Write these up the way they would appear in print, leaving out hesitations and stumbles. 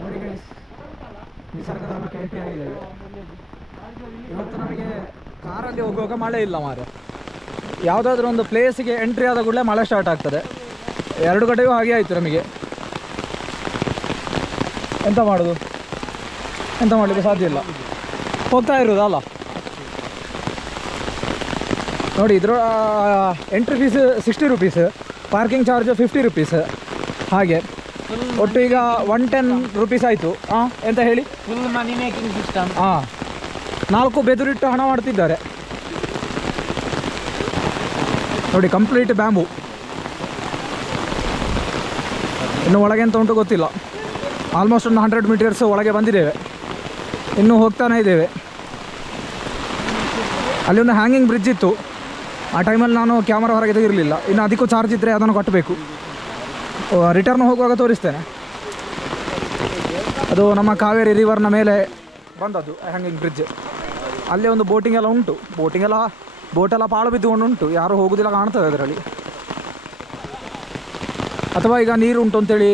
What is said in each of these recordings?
ನೋಡಿ guys, ನಿಸರ್ಗಧಾಮಕ್ಕೆ entry ಆಗಿದ್ದೇವೆ. ಇವತ್ತು ನಮಗೆ ಕಾರಲ್ಲಿ ಹೋಗುವಾಗ ಮಳೆ ಇಲ್ಲ ಮಾರೆ. ಯಾವುದಾದ್ರೂ ಒಂದು ಪ್ಲೇಸಿಗೆ ಎಂಟ್ರಿ ಆದ ಕೂಡಲೇ ಮಳೆ ಸ್ಟಾರ್ಟ್ ಆಗ್ತದೆ. ಎರಡು ಕಡೆಯೂ ಹಾಗೆ ಆಯಿತು ನಮಗೆ. ಎಂತ ಮಾಡೋದು, ಎಂತ ಮಾಡಲಿಕ್ಕೆ ಸಾಧ್ಯ ಇಲ್ಲ. ಹೋಗ್ತಾ ಇರೋದಲ್ಲ. ನೋಡಿ, ಇದರ entry fees 60 rupees, parking charge 50 rupees. ಹಾಗೆ ಒಟ್ಟು ಈಗ 110 ರೂಪೀಸ್ ಆಯಿತು. ಎಂತ ಹೇಳಿ, ಫುಲ್ ಮನಿ ಮೇಕಿಂಗ್ ಸಿಸ್ಟಮ್. 4 ಬೆದರಿಟ್ಟು ಹಣ ಮಾಡ್ತಿದ್ದಾರೆ ನೋಡಿ. Complete bamboo. ಇನ್ನು ಒಳಗೆ ಎಂತ ಉಂಟು ಗೊತ್ತಿಲ್ಲ. ಆಲ್ಮೋಸ್ಟ್ ಒಂದು 100 ಮೀಟರ್ಸ್ ಒಳಗೆ ಬಂದಿದ್ದೇವೆ. ಇನ್ನೂ ಹೋಗ್ತಾನೆ ಇದ್ದೇವೆ. ಅಲ್ಲಿ ಒಂದು ಹ್ಯಾಂಗಿಂಗ್ ಬ್ರಿಡ್ಜ್ ಇತ್ತು. ಆ ಟೈಮಲ್ಲಿ ನಾನು ಕ್ಯಾಮರಾ ಹೊರಗೆ ತೆಗಿರಲಿಲ್ಲ. ಇನ್ನು ಅದಕ್ಕೂ ಚಾರ್ಜ್ ಇದ್ದರೆ ಅದನ್ನು ಕಟ್ಟಬೇಕು. ರಿಟರ್ನ್ ಹೋಗುವಾಗ ತೋರಿಸ್ತೇನೆ. ಅದು ನಮ್ಮ ಕಾವೇರಿ ರಿವರ್ನ ಮೇಲೆ ಬಂದದ್ದು ಹ್ಯಾಂಗಿಂಗ್ ಬ್ರಿಡ್ಜ್. ಅಲ್ಲೇ ಒಂದು ಬೋಟಿಂಗ್ ಎಲ್ಲ ಉಂಟು. ಬೋಟೆಲ್ಲ ಪಾಳು ಬಿದ್ದುಕೊಂಡು ಉಂಟು. ಯಾರೂ ಹೋಗೋದಿಲ್ಲ ಕಾಣ್ತದೆ ಅದರಲ್ಲಿ. ಅಥವಾ ಈಗ ನೀರು ಉಂಟು ಅಂತೇಳಿ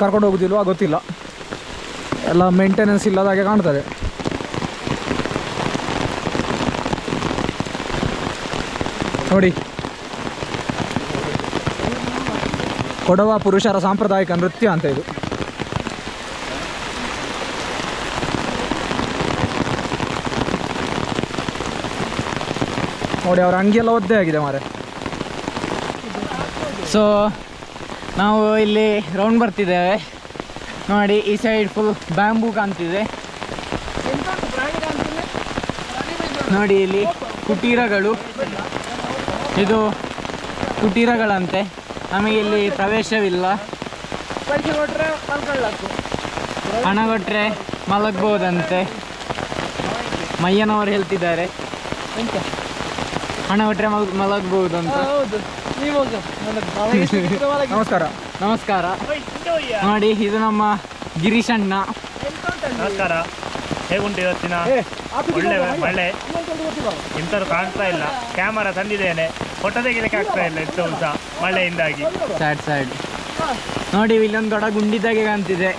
ಕರ್ಕೊಂಡು ಹೋಗೋದಿಲ್ವ ಗೊತ್ತಿಲ್ಲ. ಎಲ್ಲ ಮೇಂಟೆನೆನ್ಸ್ ಇಲ್ಲದ ಹಾಗೆ ಕಾಣ್ತದೆ. ನೋಡಿ, ಕೊಡವ ಪುರುಷರ ಸಾಂಪ್ರದಾಯಿಕ ನೃತ್ಯ ಅಂತ ಇದು. ನೋಡಿ, ಅವರ ಅಂಗಿಯೆಲ್ಲ ಒದ್ದೆ ಆಗಿದೆ ಮಾರೆ. ಸೊ ನಾವು ಇಲ್ಲಿ ರೌಂಡ್ ಬರ್ತಿದ್ದೇವೆ. ನೋಡಿ, ಈ ಸೈಡ್ ಫುಲ್ ಬ್ಯಾಂಬೂ ಕಾಣ್ತಿದೆ. ನೋಡಿ, ಇಲ್ಲಿ ಕುಟೀರಗಳು. ಇದು ಕುಟೀರಗಳಂತೆ. ನಮಗೆ ಇಲ್ಲಿ ಪ್ರವೇಶವಿಲ್ಲ. ಹಣ ಕೊಟ್ಟರೆ ಮಲಗ್ಬೋದಂತೆ. ಮಯ್ಯನವರು ಹೇಳ್ತಿದ್ದಾರೆ ಹಣ ಕೊಟ್ಟರೆ ಮಲಗ್ಬೋದು ಅಂತ. ನಮಸ್ಕಾರ. ನಮಸ್ಕಾರ. ನೋಡಿ, ಇದು ನಮ್ಮ ಗಿರೀಶ್ ಅಣ್ಣ. ನಮಸ್ಕಾರ. ಹೇಗುಂಟು ಇವತ್ತಿನ ಒಳ್ಳೆ ಮಳೆ? ಇಂಥದ್ದು ಕಾಣ್ತಾ ಇಲ್ಲ. ಕ್ಯಾಮರಾ ತಂದಿದ್ದೇನೆ, ಫೋಟೋ ತೆಗಿಲಿಕ್ಕೆ ಆಗ್ತಾ ಇಲ್ಲ ಇಂಥ ಸಹ ಮಳೆಯಿಂದಾಗಿ. ಸ್ಯಾಡ್. ನೋಡಿ, ಇಲ್ಲೊಂದು ದೊಡ್ಡ ಗುಂಡಿದ್ದಾಗೆ ಕಾಣ್ತಿದೆ.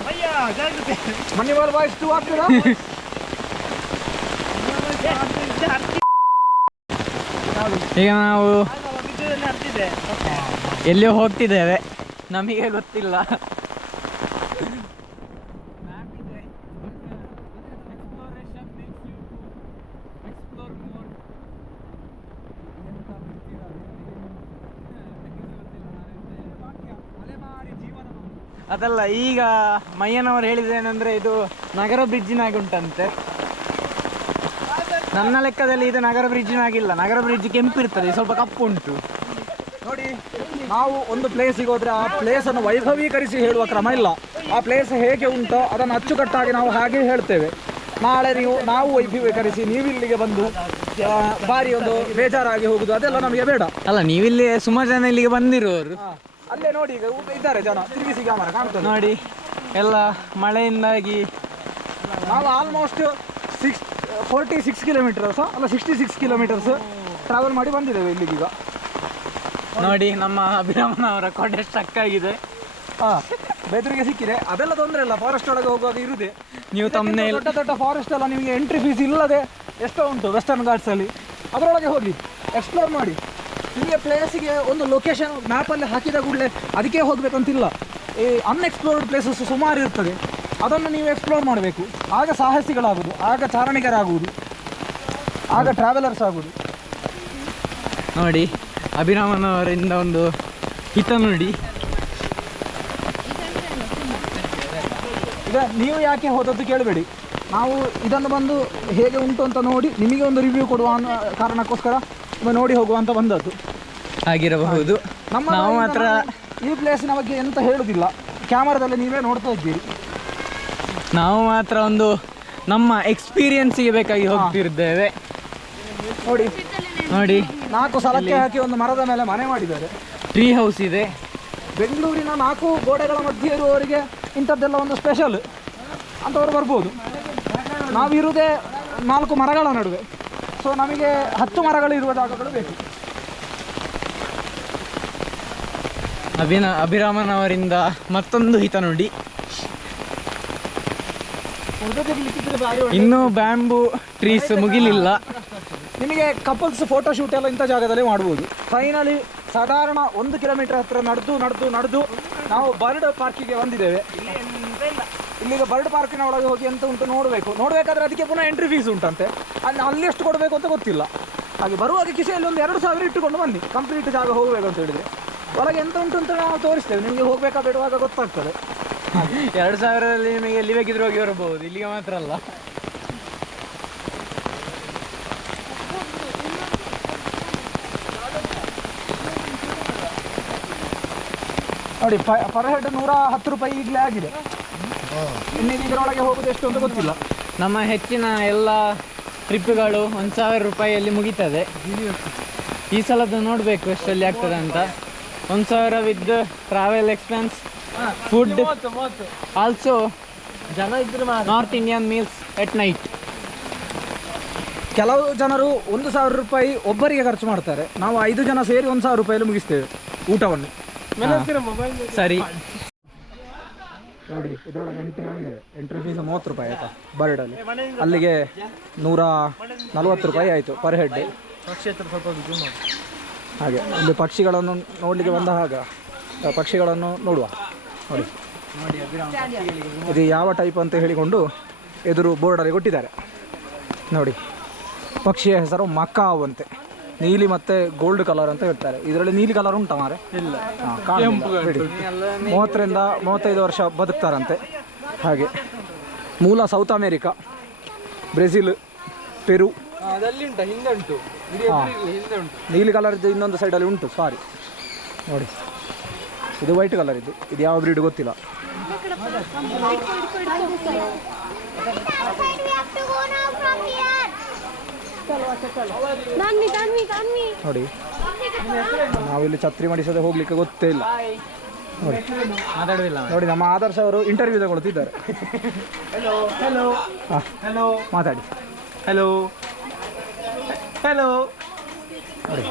ಈಗ ನಾವು ಎಲ್ಲಿಯೋ ಹೋಗ್ತಿದ್ದೇವೆ, ನಮಗೆ ಗೊತ್ತಿಲ್ಲ. ಅದಲ್ಲ, ಈಗ ಮಯ್ಯನವರು ಹೇಳಿದೇನೆಂದ್ರೆ ಇದು ನಗರ ಬ್ರಿಡ್ಜಿನಾಗಿ ಉಂಟಂತೆ. ನನ್ನ ಲೆಕ್ಕದಲ್ಲಿ ಇದು ನಗರ ಬ್ರಿಡ್ಜಿನಾಗಿಲ್ಲ. ನಗರ ಬ್ರಿಡ್ಜ್ ಕೆಂಪಿರ್ತದೆ, ಸ್ವಲ್ಪ ಕಪ್ಪು ಉಂಟು. ನೋಡಿ, ನಾವು ಒಂದು ಪ್ಲೇಸಿಗೆ ಹೋದರೆ ಆ ಪ್ಲೇಸನ್ನು ವೈಭವೀಕರಿಸಿ ಹೇಳುವ ಕ್ರಮ ಇಲ್ಲ. ಆ ಪ್ಲೇಸ್ ಹೇಗೆ ಉಂಟೋ ಅದನ್ನು ಅಚ್ಚುಕಟ್ಟಾಗಿ ನಾವು ಹಾಗೆ ಹೇಳ್ತೇವೆ. ನಾಳೆ ನಾವು ವೈಭವೀಕರಿಸಿ ನೀವು ಇಲ್ಲಿಗೆ ಬಂದು ಭಾರಿ ಒಂದು ಬೇಜಾರಾಗಿ ಹೋಗುದು ಅದೆಲ್ಲ ನಮಗೆ ಬೇಡ. ಅಲ್ಲ, ನೀವಿಲ್ಲಿ ಸುಮಾರು ಜನ ಇಲ್ಲಿಗೆ ಬಂದಿರುವವರು. ಅಲ್ಲೇ ನೋಡಿ, ಈಗ ಇದ್ದಾರೆ ಜನ. ತಿರುಗಿಸಿ ಕ್ಯಾಮರಾ ಕಾಣ್ತದೆ ನೋಡಿ, ಎಲ್ಲ ಮಳೆಯಿಂದಾಗಿ ನಾವು ಆಲ್ಮೋಸ್ಟ್ 46 ಕಿಲೋಮೀಟರ್ಸ್ ಅಲ್ಲ 66 ಕಿಲೋಮೀಟರ್ಸ್ ಟ್ರಾವೆಲ್ ಮಾಡಿ ಬಂದಿದ್ದೇವೆ ಇಲ್ಲಿಗೀಗ. ನೋಡಿ, ನಮ್ಮ ಅಭಿರಾಮನವರ ಕೊಡೆ ಸ್ಟಕ್ ಆಗಿದೆ. ಬೆದರಿಗೆ ಸಿಕ್ಕಿದೆ. ಅದೆಲ್ಲ ತೊಂದರೆ ಇಲ್ಲ, ಫಾರೆಸ್ಟ್ ಒಳಗೆ ಹೋಗುವಾಗ ಇರುದೆ. ನೀವು ತಮ್ಮನೇ ದೊಡ್ಡ ಫಾರೆಸ್ಟ್ ಎಲ್ಲ ನಿಮಗೆ ಎಂಟ್ರಿ ಫೀಸ್ ಇಲ್ಲದೆ ಎಷ್ಟೋ ಉಂಟು ವೆಸ್ಟರ್ನ್ ಘಾಟ್ಸಲ್ಲಿ. ಅದರೊಳಗೆ ಹೋಗಿ ಎಕ್ಸ್ಪ್ಲೋರ್ ಮಾಡಿ. ನಿಮಗೆ ಪ್ಲೇಸಿಗೆ ಒಂದು ಲೊಕೇಶನ್ ಮ್ಯಾಪಲ್ಲಿ ಹಾಕಿದ ಕೂಡಲೇ ಅದಕ್ಕೆ ಹೋಗಬೇಕಂತಿಲ್ಲ. ಈ ಅನ್ಎಕ್ಸ್ಪ್ಲೋರ್ಡ್ ಪ್ಲೇಸಸ್ ಸುಮಾರು ಇರ್ತದೆ. ಅದನ್ನು ನೀವು ಎಕ್ಸ್ಪ್ಲೋರ್ ಮಾಡಬೇಕು. ಆಗ ಸಾಹಸಿಗಳಾಗುವುದು, ಆಗ ಚಾರಣಿಗರಾಗುವುದು, ಆಗ ಟ್ರಾವೆಲರ್ಸ್ ಆಗುವುದು. ನೋಡಿ, ಅಭಿರಾಮನವರಿಂದ ಒಂದು ಹಿತನುಡಿ. ಈಗ ನೀವು ಯಾಕೆ ಹೋದದ್ದು ಕೇಳಬೇಡಿ. ನಾವು ಇದನ್ನು ಬಂದು ಹೇಗೆ ಉಂಟು ಅಂತ ನೋಡಿ ನಿಮಗೆ ಒಂದು ರಿವ್ಯೂ ಕೊಡುವ ಅನ್ನೋ ಕಾರಣಕ್ಕೋಸ್ಕರ ನೋಡಿ ಹೋಗುವ ಅಂತ ಬಂದದ್ದು ಆಗಿರಬಹುದು. ನಾವು ಮಾತ್ರ ಈ ಪ್ಲೇಸಿನ ಬಗ್ಗೆ ಎಂತ ಹೇಳುವುದಿಲ್ಲ. ಕ್ಯಾಮರಾದಲ್ಲಿ ನೀವೇ ನೋಡ್ತಾ ಇದ್ದೀರಿ. ನಾವು ಮಾತ್ರ ಒಂದು ನಮ್ಮ ಎಕ್ಸ್ಪೀರಿಯನ್ಸಿಗೆ ಬೇಕಾಗಿ ಹೋಗ್ತಿದ್ದೇವೆ. ನೋಡಿ ನೋಡಿ, 4 ಸಲಕ್ಕೆ ಹಾಕಿ ಒಂದು ಮರದ ಮೇಲೆ ಮನೆ ಮಾಡಿದ್ದಾರೆ. ಟ್ರೀ ಹೌಸ್ ಇದೆ. ಬೆಂಗಳೂರಿನ 4 ಗೋಡೆಗಳ ಮಧ್ಯೆ ಇರುವವರಿಗೆ ಇಂಥದ್ದೆಲ್ಲ ಒಂದು ಸ್ಪೆಷಲ್ ಅಂತವ್ರು ಬರ್ಬೋದು. ನಾವಿರುವುದೇ 4 ಮರಗಳ ನಡುವೆ. ಸೊ ನಮಗೆ 10 ಮರಗಳು ಇರುವ ಜಾಗಗಳು ಬೇಕು. ಅಭಿರಾಮನವರಿಂದ ಮತ್ತೊಂದು ಹಿತನುಡಿ. ಇನ್ನೂ ಬ್ಯಾಂಬೂ ಟ್ರೀಸ್ ಮುಗಿಲಿಲ್ಲ. ನಿಮಗೆ ಕಪಲ್ಸ್ ಫೋಟೋ ಶೂಟ್ ಎಲ್ಲ ಇಂಥ ಜಾಗದಲ್ಲಿ ಮಾಡ್ಬೋದು. ಫೈನಲಿ ಸಾಧಾರಣ 1 ಕಿಲೋಮೀಟರ್ ಹತ್ರ ನಡೆದು ನಾವು ಬರ್ಡ್ ಪಾರ್ಕಿಗೆ ಬಂದಿದ್ದೇವೆ. ಇಲ್ಲಿಗ ಬರ್ಡ್ ಪಾರ್ಕಿನ ಒಳಗೆ ಹೋಗಿ ಎಂತ ಉಂಟು ನೋಡಬೇಕಾದ್ರೆ ಅದಕ್ಕೆ ಪುನಃ ಎಂಟ್ರಿ ಫೀಸ್ ಉಂಟಂತೆ. ಅಲ್ಲಿ ಎಷ್ಟು ಕೊಡಬೇಕು ಅಂತ ಗೊತ್ತಿಲ್ಲ. ಹಾಗೆ ಬರುವಾಗ ಕಿಸೆಯಲ್ಲಿ ಒಂದು 2,000 ಇಟ್ಟುಕೊಂಡು ಬನ್ನಿ, ಕಂಪ್ಲೀಟ್ ಜಾಗ ಹೋಗಬೇಕು ಅಂತ ಹೇಳಿದರೆ. ಒಳಗೆ ಎಂತ ಉಂಟು ಅಂತ ನಾವು ತೋರಿಸ್ತೇವೆ, ನಿಮಗೆ ಹೋಗಬೇಕಾ ಬೇಡುವಾಗ ಗೊತ್ತಾಗ್ತದೆ. 2,000ರಲ್ಲಿ ನಿಮಗೆ ಎಲ್ಲಿ ಬೇಕಿದ್ರು ಹೋಗಿ ಬರಬಹುದು, ಇಲ್ಲಿಗೆ ಮಾತ್ರ ಅಲ್ಲ. ನೋಡಿ ಪರ್ ಹೆಡ್ 110 ರೂಪಾಯಿ ಈಗಲೇ ಆಗಿದೆ. ಇನ್ನೀಗ ಇದರೊಳಗೆ ಹೋಗೋದು ಎಷ್ಟು ಅಂತ ಗೊತ್ತಿಲ್ಲ. ನಮ್ಮ ಹೆಚ್ಚಿನ ಎಲ್ಲ ಟ್ರಿಪ್ಗಳು 1,000 ರೂಪಾಯಿಯಲ್ಲಿ ಮುಗೀತದೆ. ಈ ಸಲದ್ದು ನೋಡಬೇಕು ಎಷ್ಟಲ್ಲಿ ಆಗ್ತದೆ ಅಂತ. 1,000 with travel expense, food, also north Indian meals at night. ಕೆಲವು ಜನರು 1,000 ರೂಪಾಯಿ ಒಬ್ಬರಿಗೆ ಖರ್ಚು ಮಾಡ್ತಾರೆ. ನಾವು 5 ಜನ ಸೇರಿ 1,000 ರೂಪಾಯಲ್ಲಿ ಮುಗಿಸ್ತೇವೆ ಊಟವನ್ನು. ಸರಿ ನೋಡಿ ಇದರೊಳಗೆ ಎಂಟ್ರಿ ಫೀಸ್ 30 ರೂಪಾಯಿ ಆಯಿತಾ ಬರ್ಡಲ್ಲಿ. ಅಲ್ಲಿಗೆ 140 ರೂಪಾಯಿ ಆಯಿತು ಪರ್ ಹೆಡ್. ಹಾಗೆ ಇಲ್ಲಿ ಪಕ್ಷಿಗಳನ್ನು ನೋಡಲಿಕ್ಕೆ ಬಂದಾಗ ಪಕ್ಷಿಗಳನ್ನು ನೋಡುವ. ನೋಡಿ ಇದು ಯಾವ ಟೈಪ್ ಅಂತ ಹೇಳಿಕೊಂಡು ಎದುರು ಬೋರ್ಡಲ್ಲಿ ಕೊಟ್ಟಿದ್ದಾರೆ. ನೋಡಿ ಪಕ್ಷಿಯ ಹೆಸರು ಮಕಾವ್ ಅಂತೆ. ನೀಲಿ ಮತ್ತು ಗೋಲ್ಡ್ ಕಲರ್ ಅಂತ ಹೇಳ್ತಾರೆ. ಇದರಲ್ಲಿ ನೀಲಿ ಕಲರ್ ಉಂಟಾ ಮಾರೆ? ಇಲ್ಲ. 30ರಿಂದ 35 ವರ್ಷ ಬದುಕ್ತಾರಂತೆ. ಹಾಗೆ ಮೂಲ ಸೌತ್ ಅಮೇರಿಕಾ, ಬ್ರೆಜಿಲ್, ಪೆರು. ನೀಲಿ ಕಲರ್ ಇದ್ದು ಇನ್ನೊಂದು ಸೈಡಲ್ಲಿ ಉಂಟು. ಸಾರಿ ನೋಡಿ ಇದು ವೈಟ್ ಕಲರ್ ಇದ್ದು. ಇದು ಯಾವ ಬ್ರೀಡ್ ಗೊತ್ತಿಲ್ಲ. ನೋಡಿ ನಾವಿಲ್ಲಿ ಛತ್ರಿ ಮಾಡಿಸದೆ ಹೋಗ್ಲಿಕ್ಕೆ ಗೊತ್ತೇ ಇಲ್ಲ. ನೋಡಿ ಮಾತಾಡುದಿಲ್ಲ. ನೋಡಿ ನಮ್ಮ ಆದರ್ಶ ಅವರು ಇಂಟರ್ವ್ಯೂ ತಗೊಳ್ತಿದ್ದಾರೆ. ಹಲೋ ಮಾತಾಡಿ. Hello hello. ನೋಡಿ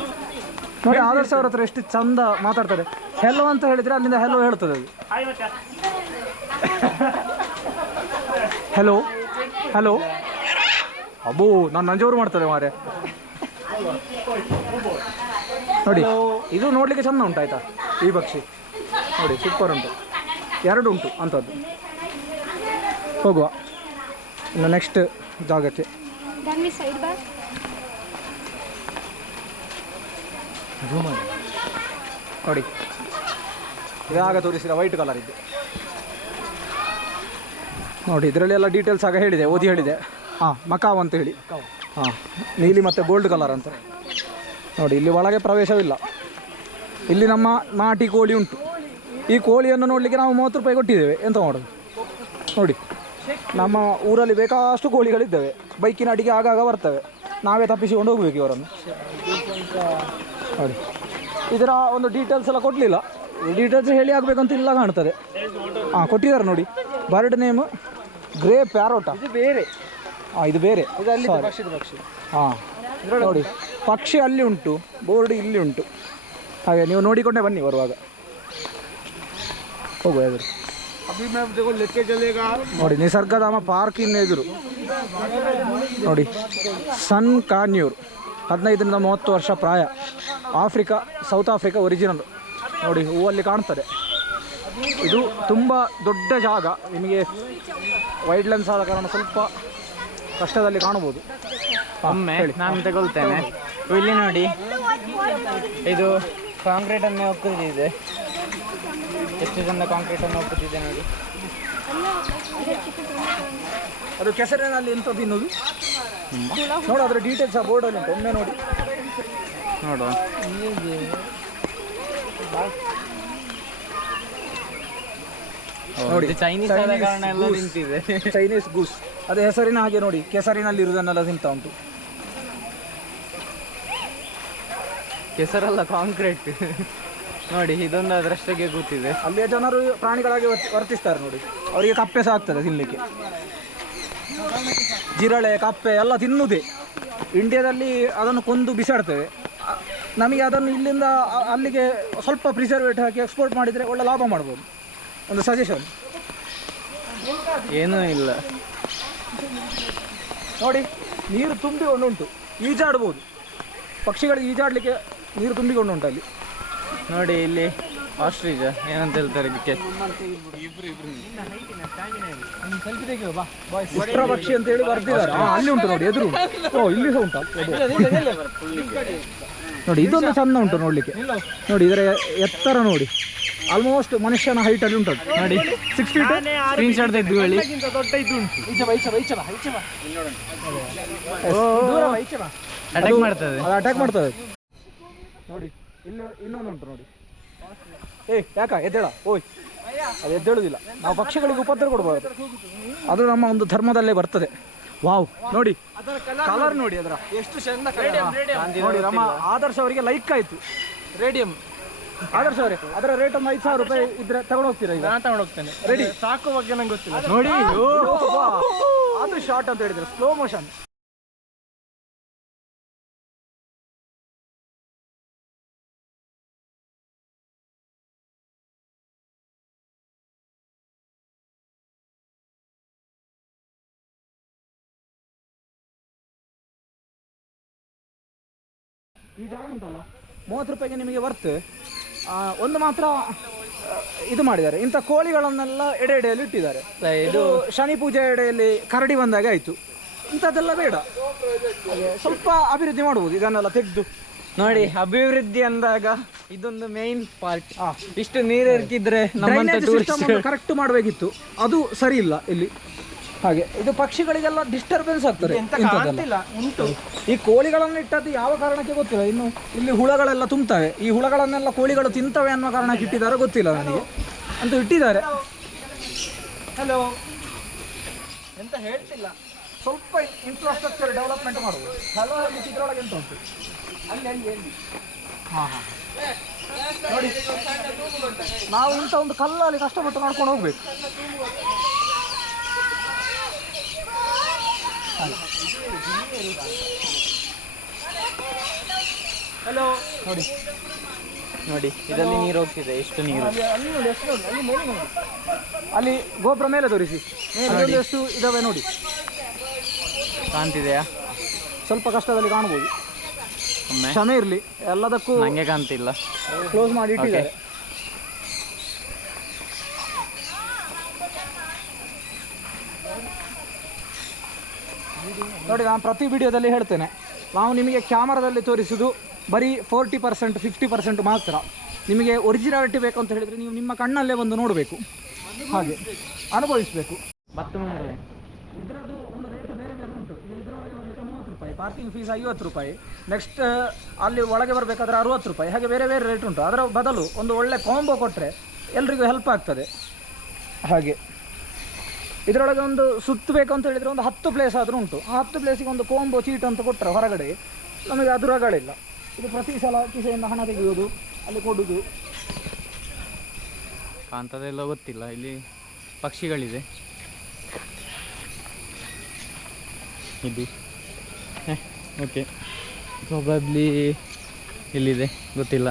ನೋಡಿ ಆದರ್ಶ ಅವ್ರ ಹತ್ರ ಎಷ್ಟು ಚಂದ ಮಾತಾಡ್ತಾರೆ. ಹೆಲೋ ಅಂತ ಹೇಳಿದ್ರೆ ಅಲ್ಲಿಂದ ಹೆಲೋ ಹೇಳ್ತದೆ ಅದು. ಹೆಲೋ ಹಲೋ ಅಬ್ಬೋ ನಾನು ನಂಜೂರು ಮಾಡ್ತದೆ ಮಾರೆ. ನೋಡಿ ಇದು ನೋಡಲಿಕ್ಕೆ ಚಂದ ಉಂಟು ಆಯ್ತಾ ಈ ಪಕ್ಷಿ. ನೋಡಿ ಸೂಪರ್ ಉಂಟು. 2 ಉಂಟು ಅಂಥದ್ದು. ಹೋಗುವ ಇನ್ನು ನೆಕ್ಸ್ಟ್ ಜಾಗಕ್ಕೆ. ನೋಡಿ ಇದಾಗ ತೋರಿಸಿದ ವೈಟ್ ಕಲರ್ ಇದ್ದು. ನೋಡಿ ಇದರಲ್ಲಿ ಎಲ್ಲ ಡೀಟೇಲ್ಸ್ ಆಗ ಹೇಳಿದೆ, ಓದಿ ಹೇಳಿದೆ. ಮಕಾವ್ ಅಂತ ಹೇಳಿ. ನೀಲಿ ಮತ್ತು ಗೋಲ್ಡ್ ಕಲರ್ ಅಂತ. ನೋಡಿ ಇಲ್ಲಿ ಒಳಗೆ ಪ್ರವೇಶವಿಲ್ಲ. ಇಲ್ಲಿ ನಮ್ಮ ನಾಟಿ ಕೋಳಿ ಉಂಟು. ಈ ಕೋಳಿಯನ್ನು ನೋಡಲಿಕ್ಕೆ ನಾವು 30 ರೂಪಾಯಿ ಕೊಟ್ಟಿದ್ದೇವೆ. ಎಂತ ಮಾಡೋದು ನೋಡಿ. ನಮ್ಮ ಊರಲ್ಲಿ ಬೇಕಾಷ್ಟು ಕೋಳಿಗಳಿದ್ದಾವೆ. ಬೈಕಿನ ಅಡಿಗೆ ಆಗಾಗ ಬರ್ತವೆ. ನಾವೇ ತಪ್ಪಿಸಿಕೊಂಡು ಹೋಗ್ಬೇಕು ಇವರನ್ನು. ನೋಡಿ ಇದರ ಒಂದು ಡೀಟೇಲ್ಸ್ ಎಲ್ಲ ಕೊಡಲಿಲ್ಲ. ಡೀಟೇಲ್ಸ್ ಹೇಳಿ ಆಗಬೇಕಂತ ಇಲ್ಲ ಕಾಣ್ತದೆ. ಕೊಟ್ಟಿದ್ದಾರೆ ನೋಡಿ. Bird name grey parrot. ಇದು ಬೇರೆ. ಇದು ಬೇರೆ. ನೋಡಿ ಪಕ್ಷಿ ಅಲ್ಲಿ ಉಂಟು, ಬೋರ್ಡ್ ಇಲ್ಲಿ ಉಂಟು. ಹಾಗೆ ನೀವು ನೋಡಿಕೊಂಡೇ ಬನ್ನಿ ಬರುವಾಗ. ಹೋಗುವ ಎದುರು. ನೋಡಿ ನಿಸರ್ಗಧಾಮ ಪಾರ್ಕಿನ ಎದುರು ನೋಡಿ ಸನ್ ಕಾನ್ಯೂರ್. 15ರಿಂದ 30 ವರ್ಷ ಪ್ರಾಯ. Africa, south Africa original. ನೋಡಿ ಹೂವಲ್ಲಿ ಕಾಣ್ತದೆ. ಇದು ತುಂಬ ದೊಡ್ಡ ಜಾಗ. ನಿಮಗೆ ವೈಡ್ ಲೆನ್ಸ್ ಆದ ಕಾರಣ ಸ್ವಲ್ಪ ಕಷ್ಟದಲ್ಲಿ ಕಾಣಬಹುದು. ಒಮ್ಮೆ ನಾನು ತಗೊಳ್ತೇನೆ. ಇಲ್ಲಿ ನೋಡಿ ಇದು ಕಾಂಕ್ರೀಟನ್ನೇ ಒಕ್ಕುತ್ತಿದೆ. ಎಷ್ಟು ಚಂದ ಕಾಂಕ್ರೀಟನ್ನು ಒಕ್ಕುತ್ತಿದೆ ನೋಡಿ. ಅದು ಕೆಸರಿನಲ್ಲಿ ಎಂತ ತಿನ್ನೋದು ನೋಡು. ಅದರ ಡೀಟೇಲ್ಸ್ ಆ ಬೋರ್ಡಲ್ಲಿ ಉಂಟು. ಒಮ್ಮೆ ನೋಡಿ ನೋಡುವ. ನೋಡಿ ಚೈನೀಸ್ ಆದ ಕಾರಣ ಎಲ್ಲ ನಿಂತಿದೆ. Chinese goose. ಅದು ಹೆಸರಿನ ಹಾಗೆ ನೋಡಿ ಕೆಸರಿನಲ್ಲಿ ಇರುವುದನ್ನೆಲ್ಲ ತಿಂತ ಉಂಟು. ಕೆಸರಲ್ಲ ಕಾಂಕ್ರೀಟ್. ನೋಡಿ ಇದೊಂದು ಅದರಷ್ಟಕ್ಕೆ ಕೂತಿದೆ. ಅಲ್ಲಿಯ ಜನರು ಪ್ರಾಣಿಗಳಾಗಿ ವರ್ತಿಸ್ತಾರೆ ನೋಡಿ. ಅವರಿಗೆ ಕಪ್ಪೆ ಸಹ ಆಗ್ತದೆ ತಿನ್ನಲಿಕ್ಕೆ. ಜಿರಳೆ, ಕಪ್ಪೆ ಎಲ್ಲ ತಿನ್ನುವುದೇ. ಇಂಡಿಯಾದಲ್ಲಿ ಅದನ್ನು ಕೊಂದು ಬಿಸಾಡ್ತೇವೆ. ನಮಗೆ ಅದನ್ನು ಇಲ್ಲಿಂದ ಅಲ್ಲಿಗೆ ಸ್ವಲ್ಪ ಪ್ರಿಸರ್ವೇಟ್ ಹಾಕಿ ಎಕ್ಸ್ಪೋರ್ಟ್ ಮಾಡಿದರೆ ಒಳ್ಳೆ ಲಾಭ ಮಾಡ್ಬೋದು. ಒಂದು ಸಜೆಷನ್. ಏನೂ ಇಲ್ಲ. ನೋಡಿ ನೀರು ತುಂಬಿಕೊಂಡುಂಟು, ಈಜಾಡ್ಬೋದು. ಪಕ್ಷಿಗಳಿಗೆ ಈಜಾಡಲಿಕ್ಕೆ ನೀರು ತುಂಬಿಕೊಂಡುಂಟು ಅಲ್ಲಿ. ನೋಡಿ ಇಲ್ಲಿ ಆಸ್ಟ್ರಿಚ್ ಏನಂತ ಹೇಳ್ತಾರೆ ಇದಕ್ಕೆ, ಉಷ್ಟ್ರ ಪಕ್ಷಿ ಅಂತ ಹೇಳಿ ಬರ್ದಿದ್ದಾರೆ. ಅಲ್ಲಿ ಉಂಟು ನೋಡಿ, ಎದುರು. ಓ ಇಲ್ಲಿ ಸಹ ಉಂಟಾ? ನೋಡಿ ಇದೊಂದು ಚಂದ ಉಂಟು ನೋಡ್ಲಿಕ್ಕೆ. ನೋಡಿ ಇದರ ಎತ್ತರ ನೋಡಿ, ಆಲ್ಮೋಸ್ಟ್ ಮನುಷ್ಯನ ಹೈಟ್ ಅಲ್ಲಿ ಉಂಟು ನೋಡಿ. 6 ಫೀಟ್. ಸ್ಕ್ರೀನ್ ಶಾಟ್ ತೆಗೆದು ಹೇಳಿ. ಅಟ್ಯಾಕ್ ಮಾಡ್ತದೆ, ಅದು ಅಟ್ಯಾಕ್ ಮಾಡ್ತದೆ ನೋಡಿ. ಇಲ್ಲಿ ಇನ್ನೊಂದು ಉಂಟು ನೋಡಿ. ಯಾಕ ಎದ್ದೇಳ? ಓಯ್ ಅದು ಎದ್ದೇಳುದಿಲ್ಲ. ನಾವು ಪಕ್ಷಿಗಳಿಗೆ ಉಪದ್ರ ಕೊಡಬಾರದು, ಅದು ನಮ್ಮ ಒಂದು ಧರ್ಮದಲ್ಲೇ ಬರ್ತದೆ. ವಾವ್ ನೋಡಿ ಕಲರ್ ನೋಡಿ, ಅದರ ಎಷ್ಟು ಚಂದ ನೋಡಿ. ನಮ್ಮ ಆದರ್ಶ ಅವರಿಗೆ ಲೈಕ್ ಆಯ್ತು. ರೇಡಿಯಂ ಆದರ್ಶ ಅವರೇ, ಅದರ ರೇಟ್ ಒಂದು 5,000 ರೂಪಾಯಿ ಇದ್ರೆ ತಗೊಂಡು ಹೋಗ್ತೀರಾ? ಈಗ ತಗೊಂಡು ಹೋಗ್ತೇನೆ. ರೆಡಿ? ಸಾಕು ಬಗ್ಗೆ ನಂಗೆ ಗೊತ್ತಿಲ್ಲ ನೋಡಿ. ಅದು ಶಾರ್ಟ್ ಅಂತ ಹೇಳಿದ್ರೆ ಸ್ಲೋ ಮೋಷನ್. ಈ ಜಾಗ ಉಂಟಲ್ಲ 30 ರೂಪಾಯಿಗೆ ನಿಮಗೆ ವರ್ತ್. ಒಂದು ಮಾತ್ರ ಇದು ಮಾಡಿದ್ದಾರೆ, ಇಂಥ ಕೋಳಿಗಳನ್ನೆಲ್ಲ ಎಡೆಯಲ್ಲಿ ಇಟ್ಟಿದ್ದಾರೆ. ಇದು ಶನಿ ಪೂಜೆ ಎಡೆಯಲ್ಲಿ ಕರಡಿ ಬಂದಾಗ ಆಯಿತು. ಇಂಥದ್ದೆಲ್ಲ ಬೇಡ, ಸ್ವಲ್ಪ ಅಭಿವೃದ್ಧಿ ಮಾಡ್ಬೋದು ಇದನ್ನೆಲ್ಲ ತೆಗೆದು. ನೋಡಿ ಅಭಿವೃದ್ಧಿ ಅಂದಾಗ ಇದೊಂದು ಮೇನ್ ಪಾರ್ಟ್. ಇಷ್ಟು ನೀರು ಇರ್ಕಿದ್ರೆ ನಮ್ಮಂತ ಟೂರಿಸ್ಟ್ ಕರೆಕ್ಟ್ ಮಾಡಬೇಕಿತ್ತು, ಅದು ಸರಿ ಇಲ್ಲ ಇಲ್ಲಿ. ಹಾಗೆ ಇದು ಪಕ್ಷಿಗಳಿಗೆಲ್ಲ ಡಿಸ್ಟರ್ಬೆನ್ಸ್ ಆಗ್ತದೆ. ಉಂಟು ಈ ಕೋಳಿಗಳನ್ನು ಇಟ್ಟದ್ದು ಯಾವ ಕಾರಣಕ್ಕೆ ಗೊತ್ತಿಲ್ಲ. ಇನ್ನು ಇಲ್ಲಿ ಹುಳಗಳೆಲ್ಲ ತುಂಬುತ್ತವೆ, ಈ ಹುಳಗಳನ್ನೆಲ್ಲ ಕೋಳಿಗಳು ತಿಂತವೆ ಅನ್ನೋ ಕಾರಣಕ್ಕೆ ಇಟ್ಟಿದ್ದಾರೆ ಗೊತ್ತಿಲ್ಲ ನನಗೆ, ಅಂತೂ ಇಟ್ಟಿದ್ದಾರೆ. ಹಲೋ ಎಂತ ಹೇಳ್ತಿಲ್ಲ, ಸ್ವಲ್ಪ ಇನ್ಫ್ರಾಸ್ಟ್ರಕ್ಚರ್ ಡೆವಲಪ್ಮೆಂಟ್ ಮಾಡ್ಬೋದು. ಹಲೋ ಅಲ್ಲಿ ಚಿತ್ರೊಳಗೆ ಎಂತ ಉಂಟು ಅಲ್ಲಿ ಅಲ್ಲಿ ಎಲ್ಲಿ? ಹಾಂ ಹಾಂ ನೋಡಿ, ನಾವು ಇಂಥ ಒಂದು ಕಲ್ಲಲ್ಲಿ ಕಷ್ಟಪಟ್ಟು ಮಾಡ್ಕೊಂಡು ಹೋಗ್ಬೇಕು. ಹಲೋ ನೋಡಿ ನೋಡಿ ಇದರಲ್ಲಿ ನೀರು ಹೋಗ್ತಿದೆ, ಎಷ್ಟು ನೀರು. ಅಲ್ಲಿ ನೋಡಿ, ಎಷ್ಟು ನೋಡಿ, ಅಲ್ಲಿ ಮೇಲೆ ನೋಡಿ, ಅಲ್ಲಿ ಗೋಪುರ ಮೇಲೆ ತೋರಿಸಿ ಎಷ್ಟು ಇದಾವೆ ನೋಡಿ. ಕಾಣ್ತಿದೆಯಾ? ಸ್ವಲ್ಪ ಕಷ್ಟದಲ್ಲಿ ಕಾಣ್ಬೋದು, ಒಮ್ಮೆ ಕ್ಷಮೆ ಇರಲಿ. ಎಲ್ಲದಕ್ಕೂ ನಂಗೆ ಕಾಣ್ತಿಲ್ಲ, ಕ್ಲೋಸ್ ಮಾಡಿ ಇಟ್ಟಿದ್ದಾರೆ. ನೋಡಿ ನಾನು ಪ್ರತಿ ವಿಡಿಯೋದಲ್ಲಿ ಹೇಳ್ತೇನೆ, ನಾವು ನಿಮಗೆ ಕ್ಯಾಮರಾದಲ್ಲಿ ತೋರಿಸೋದು ಬರೀ 40% 50% ಮಾತ್ರ. ನಿಮಗೆ ಒರಿಜಿನಾಲಿಟಿ ಬೇಕು ಅಂತ ಹೇಳಿದರೆ ನೀವು ನಿಮ್ಮ ಕಣ್ಣಲ್ಲೇ ಬಂದು ನೋಡಬೇಕು, ಹಾಗೆ ಅನುಭವಿಸಬೇಕು. ಇದರದ್ದು ಒಂದು ರೇಟ್ ಬೇರೆ ಬೇರೆ ಉಂಟು. ಇದರೊಳಗೆ ಬರಲಿಕ್ಕೆ 30 ರೂಪಾಯಿ, ಪಾರ್ಕಿಂಗ್ ಫೀಸ್ 50 ರೂಪಾಯಿ, ನೆಕ್ಸ್ಟ್ ಅಲ್ಲಿ ಒಳಗೆ ಬರಬೇಕಾದ್ರೆ 60 ರೂಪಾಯಿ, ಹಾಗೆ ಬೇರೆ ಬೇರೆ ರೇಟ್ ಉಂಟು. ಅದರ ಬದಲು ಒಂದು ಒಳ್ಳೆ ಕಾಂಬೋ ಕೊಟ್ಟರೆ ಎಲ್ರಿಗೂ ಹೆಲ್ಪ್ ಆಗ್ತದೆ. ಹಾಗೆ ಇದರೊಳಗೆ ಒಂದು ಸುತ್ತಬೇಕು ಅಂತ ಹೇಳಿದರೆ ಒಂದು 10 ಪ್ಲೇಸ್ ಆದರೂ ಉಂಟು. ಆ 10 ಪ್ಲೇಸಿಗೆ ಒಂದು ಕಾಂಬೋ ಚೀಟ್ ಅಂತ ಕೊಟ್ಟರೆ ಹೊರಗಡೆ ನಮಗೆ ಅದು ರಗಳಿಲ್ಲ. ಇದು ಪ್ರತಿ ಸಲ ಕಿಸೆಯಿಂದ ಹಣ ತೆಗೆಯೋದು, ಅಲ್ಲಿ ಕೊಡೋದು. ಕಾಂತದೆಲ್ಲ ಗೊತ್ತಿಲ್ಲ. ಇಲ್ಲಿ ಪಕ್ಷಿಗಳಿದೆ. ಇದು ಓಕೆ, ಪ್ರಾಬಬ್ಲಿ ಇಲ್ಲಿದೆ, ಗೊತ್ತಿಲ್ಲ.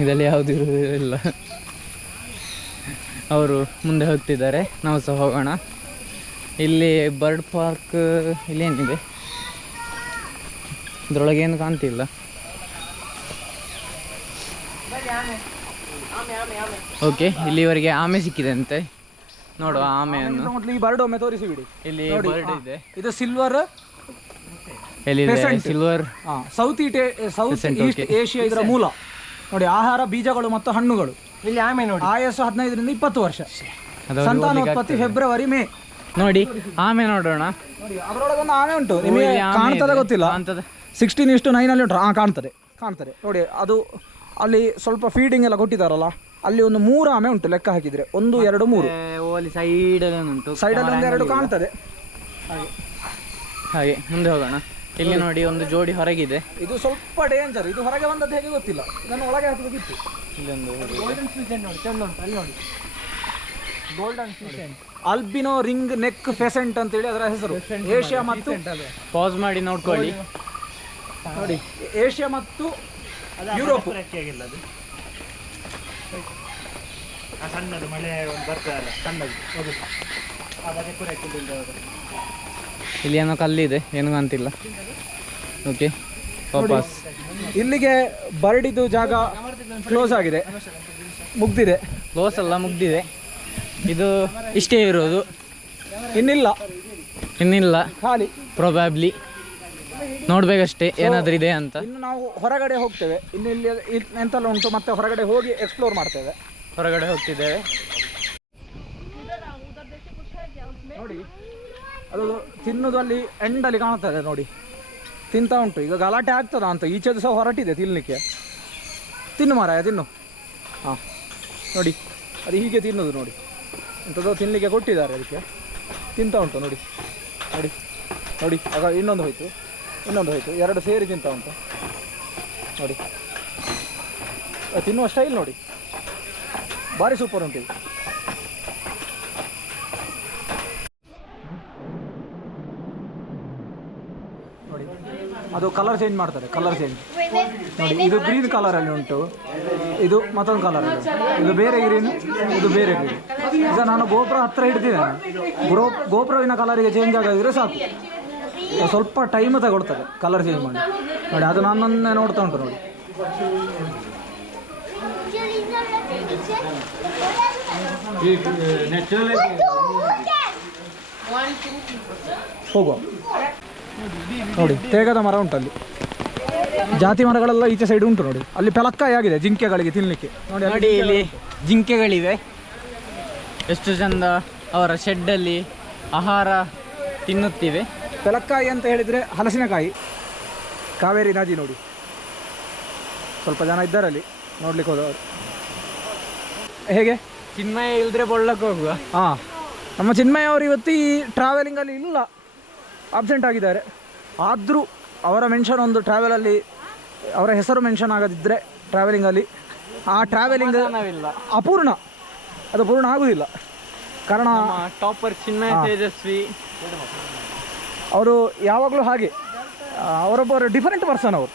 ಇದರಲ್ಲಿ ಯಾವುದು ಇರುವುದಿಲ್ಲ. ಅವರು ಮುಂದೆ ಹೋಗ್ತಿದ್ದಾರೆ, ನಾವು ಸಹ ಹೋಗೋಣ. ಇಲ್ಲಿ ಬರ್ಡ್ ಪಾರ್ಕ್ ಇಲ್ಲೇನಿದೆ, ಇದರೊಳಗೆ ಏನು ಕಾಣ್ತಿಲ್ಲ. ಓಕೆ, ಇಲ್ಲಿವರೆಗೆ ಆಮೆ ಸಿಕ್ಕಿದೆ ಅಂತೆ. ನೋಡುವ ಆಮೆಯನ್ನು. ಈ ಬರ್ಡ್ ಒಮ್ಮೆ ತೋರಿಸಿ ಬಿಡಿ. ಇಲ್ಲಿ ಬರ್ಡ್ ಇದೆ. ಇದು ಸಿಲ್ವರ್, ಎಲ್ಲಿದೆ? ಸಿಲ್ವರ್ ಸೌತ್ ಈಸ್ಟ್ ಏಷ್ಯಾ ಇದರ ಮೂಲ. ನೋಡಿ, ಆಹಾರ, ಬೀಜಗಳು ಮತ್ತು ಹಣ್ಣುಗಳು. ಇಲ್ಲಿ ಆಮೆ ನೋಡಿ, ಆಯಸ್ಸು 15 ರಿಂದ 20 ವರ್ಷ, ಸಂತಾನೋತ್ಪತ್ತಿ ಫೆಬ್ರವರಿ ಮೇ. ನೋಡಿ ಆಮೆ ನೋಡೋಣ. ನೋಡಿ ಅದರೊಳಗೆ ಒಂದು ಆಮೆ ಉಂಟು, ನಿಮಗೆ ಕಾಣ್ತದೆ ಗೊತ್ತಿಲ್ಲ. 16:9 ಅಲ್ಲಿ ಉಂಟು. ಕಾಣ್ತದೆ ನೋಡಿ. ಅದು ಅಲ್ಲಿ ಸ್ವಲ್ಪ ಫೀಡಿಂಗ್ ಎಲ್ಲ ಕೊಟ್ಟಿದ್ದಾರಲ್ಲ, ಅಲ್ಲಿ ಒಂದು 3 ಆಮೆ ಉಂಟು ಲೆಕ್ಕ ಹಾಕಿದ್ರೆ. 1 2 3 ಸೈಡಲ್ಲಿ ಉಂಟು, ಸೈಡಲ್ಲಿ 1 2 ಕಾಣ್ತದೆ. ಹಾಗೆ ಮುಂದೆ ಹೋಗೋಣ. ಇಲ್ಲಿ ನೋಡಿ ಒಂದು ಜೋಡಿ ಹೊರಗಿದೆ. ಇದು ಸ್ವಲ್ಪ ಡೇಂಜರ್. ಇದು ಹೊರಗೆ ಬಂದದ್ದು ಹೇಗೆ ಗೊತ್ತಿಲ್ಲ, ಇದನ್ನು ಒಳಗೆ ಹಾಕಬೇಕಿತ್ತು. ಇಲ್ಲೊಂದು ಗೋಲ್ಡನ್ ಫಿಶೆಂಟ್ ನೋಡಿ, ಚಂದ ಉಂಟು. ಅಲ್ಲಿ ನೋಡಿ, golden pheasant, albino ring neck pheasant ಅಂತೇಳಿ ಅದರ ಹೆಸರು. ಏಷ್ಯಾ ಮತ್ತು ಪಾಸ್ ಮಾಡಿ ನೋಡ್ಕೊಳ್ಳಿ. ನೋಡಿ, ಏಷ್ಯಾ ಮತ್ತು ಯುರೋಪ್. ಆಗಿಲ್ಲ ಅದು ಸಣ್ಣದು ಮಳೆ ಬರ್ತದಲ್ಲ, ಸಣ್ಣದು. ಇಲ್ಲಿ ಏನೋ ಕಲ್ಲಿದೆ, ಏನು ಕಾಣ್ತಿಲ್ಲ. ಓಕೆ, ವಾಪಸ್ ಇಲ್ಲಿಗೆ ಬರ್ಡಿದು ಜಾಗ ಕ್ಲೋಸ್ ಆಗಿದೆ, ಮುಗ್ದಿದೆ. ಕ್ಲೋಸ್ ಅಲ್ಲ, ಮುಗ್ದಿದೆ. ಇದು ಇಷ್ಟೇ ಇರೋದು, ಇನ್ನಿಲ್ಲ ಖಾಲಿ. ಪ್ರೊಬ್ಯಾಬ್ಲಿ ನೋಡ್ಬೇಕಷ್ಟೇ ಏನಾದರೂ ಇದೆ ಅಂತ. ಇನ್ನು ನಾವು ಹೊರಗಡೆ ಹೋಗ್ತೇವೆ, ಇನ್ನು ಇಲ್ಲಿ ಎಂತೆಲ್ಲ ಉಂಟು, ಮತ್ತೆ ಹೊರಗಡೆ ಹೋಗಿ ಎಕ್ಸ್ಪ್ಲೋರ್ ಮಾಡ್ತೇವೆ. ಹೊರಗಡೆ ಹೋಗ್ತಿದ್ದೇವೆ. ನೋಡಿ, ಅದು ತಿನ್ನೋದು ಅಲ್ಲಿ ಎಂಡಲ್ಲಿ ಕಾಣ್ತದೆ ನೋಡಿ, ತಿಂತ ಉಂಟು. ಈಗ ಗಲಾಟೆ ಆಗ್ತದ ಅಂತ ಈಚೆದು ಸಹ ಹೊರಟಿದೆ ತಿನ್ನಲಿಕ್ಕೆ. ತಿನ್ನು ಮಾರಾಯ, ತಿನ್ನು. ಹಾಂ ನೋಡಿ, ಅದು ಹೀಗೆ ತಿನ್ನೋದು ನೋಡಿ, ಎಂಥದ್ದು ತಿನ್ನಲಿಕ್ಕೆ ಕೊಟ್ಟಿದ್ದಾರೆ ಅದಕ್ಕೆ, ತಿಂತ ಉಂಟು ನೋಡಿ ನೋಡಿ ನೋಡಿ. ಆಗ ಇನ್ನೊಂದು ಹೋಯ್ತು, ಎರಡು ಸೇರಿ ತಿಂತ ಉಂಟು ನೋಡಿ. ತಿನ್ನುವ ಸ್ಟೈಲ್ ನೋಡಿ, ಭಾರಿ ಸೂಪರ್ ಉಂಟು. ನೋಡಿ, ಅದು ಕಲರ್ ಚೇಂಜ್ ಮಾಡ್ತಾರೆ, ಕಲರ್ ಚೇಂಜ್ ನೋಡಿ. ಇದು ಗ್ರೀನ್ ಕಲರಲ್ಲಿ ಉಂಟು, ಇದು ಮತ್ತೊಂದು ಕಲರಲ್ಲಿ ಉಂಟು, ಇದು ಬೇರೆ ಗ್ರೀನ್, ಇದು ಬೇರೆ ಗ್ರೀನ್. ಈಗ ನಾನು ಗೋಪುರ ಹತ್ತಿರ ಹಿಡ್ದಿದ್ದೇನೆ, ಗೋಪುರವಿನ ಕಲರಿಗೆ ಚೇಂಜ್ ಆಗಿದ್ರೆ ಸಾಕು, ಸ್ವಲ್ಪ ಟೈಮ್ ತಗೊಳ್ತದೆ ಕಲರ್ ಚೇಂಜ್ ಮಾಡಿ ನೋಡಿ. ಅದು ನನ್ನನ್ನೇ ನೋಡ್ತಾ ಉಂಟು ನೋಡಿ. ಹೋಗುವ ನೋಡಿ, ತೇಗದ ಮರ ಉಂಟಲ್ಲಿ, ಜಾತಿ ಮರಗಳೆಲ್ಲ ಈಚೆ ಸೈಡ್ ಉಂಟು ನೋಡಿ. ಅಲ್ಲಿ ಪೆಲಕ್ಕಾಯಿ ಆಗಿದೆ ಜಿಂಕೆಗಳಿಗೆ ತಿನ್ನಲಿಕ್ಕೆ ನೋಡಿ. ನೋಡಿ, ಇಲ್ಲಿ ಜಿಂಕೆಗಳಿವೆ, ಎಷ್ಟು ಚಂದ ಅವರ ಶೆಡ್ಡಲ್ಲಿ ಆಹಾರ ತಿನ್ನುತ್ತಿವೆ. ಪೆಲಕ್ಕಾಯಿ ಅಂತ ಹೇಳಿದರೆ ಹಲಸಿನಕಾಯಿ. ಕಾವೇರಿ ನದಿ ನೋಡಿ, ಸ್ವಲ್ಪ ಜನ ಇದ್ದಾರಲ್ಲಿ ನೋಡ್ಲಿಕ್ಕೆ ಹೋದವರು. ಹೇಗೆ ಚಿನ್ಮಯ ಇಲ್ಲದ್ರೆ ಬೊಳ್ಳಕ್ಕೆ ಹೋಗುವ. ಹಾಂ, ನಮ್ಮ ಚಿನ್ಮಯ ಅವರು ಇವತ್ತು ಈ ಟ್ರಾವೆಲಿಂಗಲ್ಲಿ ಇಲ್ಲ, ಅಬ್ಸೆಂಟ್ ಆಗಿದ್ದಾರೆ. ಆದರೂ ಅವರ ಮೆನ್ಷನ್ ಒಂದು ಟ್ರಾವೆಲಲ್ಲಿ, ಅವರ ಹೆಸರು ಮೆನ್ಷನ್ ಆಗದಿದ್ದರೆ ಟ್ರಾವೆಲಿಂಗಲ್ಲಿ, ಆ ಟ್ರಾವೆಲಿಂಗ್ ಅಪೂರ್ಣ, ಅದು ಪೂರ್ಣ ಆಗುವುದಿಲ್ಲ. ಕಾರಣ ಟಾಪರ್ ಚಿನ್ಮಯ ತೇಜಸ್ವಿ ಅವರು ಯಾವಾಗಲೂ ಹಾಗೆ, ಅವರೊಬ್ಬರು ಡಿಫರೆಂಟ್ ಪರ್ಸನ್ ಅವರು.